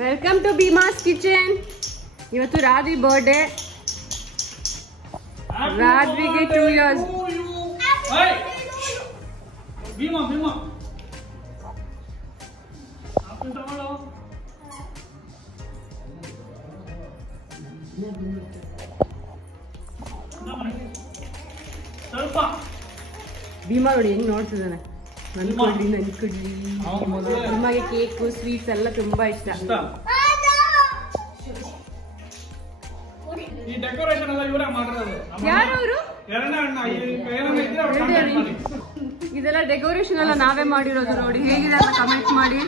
Welcome to Bhima's kitchen. ಇವತ್ತು Radhi birthday. ರಾಧಿಗೆ 2 years. Bhima Bhima ಸ್ವಲ್ಪ ಭೀಮಾ ನೋಡಿ ಹೆಂಗ್ ನೋಡ್ತಿದ್ದಾನೆ. ನನ್ ಕೊಡ್ಲಿ ಭೀಮಾಗೆ ಕೇಕ್ ಸ್ವೀಟ್ಸ್ ಎಲ್ಲ ತುಂಬಾ ಇಷ್ಟ. ಈ ಡೆಕೋರೇಷನ್ ಎಲ್ಲ ಇವರೇ ಮಾಡಿರೋದು. ಯಾರು ಅವರು? ಎರಡನೇ ಅಣ್ಣ ಏನಿದ್ರೆ ಅವ್ರು ಕಾಂಟ್ಯಾಕ್ಟ್ ಮಾಡಿ. ಇದೆಲ್ಲ ಡೆಕೋರೇಷನ್ ಎಲ್ಲ ನಾವೇ ಮಾಡಿರೋದು. ನೋಡಿ ಹೇಗಿದೆ ಅಂತ ಕಮೆಂಟ್ ಮಾಡಿ.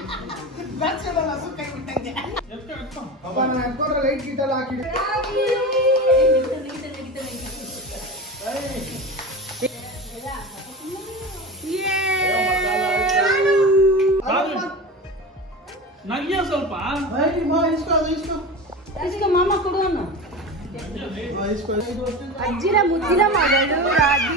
ಲೈಟ್ ಗೀಟ್ ಎಲ್ಲ ಹಾಕಿ ನಗಿಯ ಸ್ವಲ್ಪ ಮಾಮ ಕೊಡುವನು. ಅಜ್ಜಿನ ಮುದ್ದಿನ ಮಗಳು ರಾಧಿ.